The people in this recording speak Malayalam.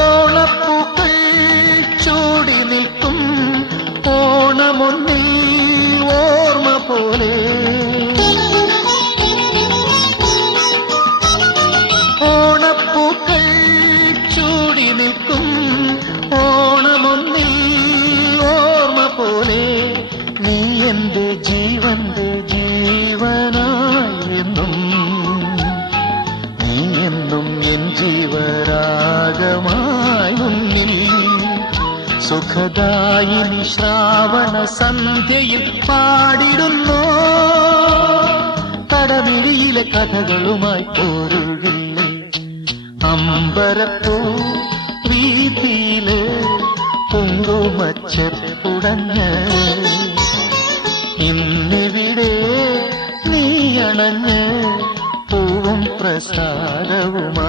ഓണപ്പൂക്കൾ ചൂടി നിൽക്കും ഓണമൊന്നിൽ ഓർമ്മ പോലെ. ഓണപ്പൂക്കൾ ചൂടി നിൽക്കും ഓണമൊന്നിൽ ഓർമ്മ പോലെ. നീ എന്റെ ജീവന്റെ ജീവനായെന്നും നീ എന്നും എൻ ജീവരാഗമായി മുന്നിൽ. സുഖദായിനി ശ്രാവണ സന്ധ്യയിൽ പാടിടുന്നു കടമിഴിയിലെ കഥകളുമായി പോരുകില്ലേ. അമ്പരപ്പൂ വീതിയില് കുങ്കുമച്ചെപ്പുടഞ്ഞ് ഇന്നിവിടെ നീ അണഞ്ഞ് പൂവും പ്രസാദവുമായി.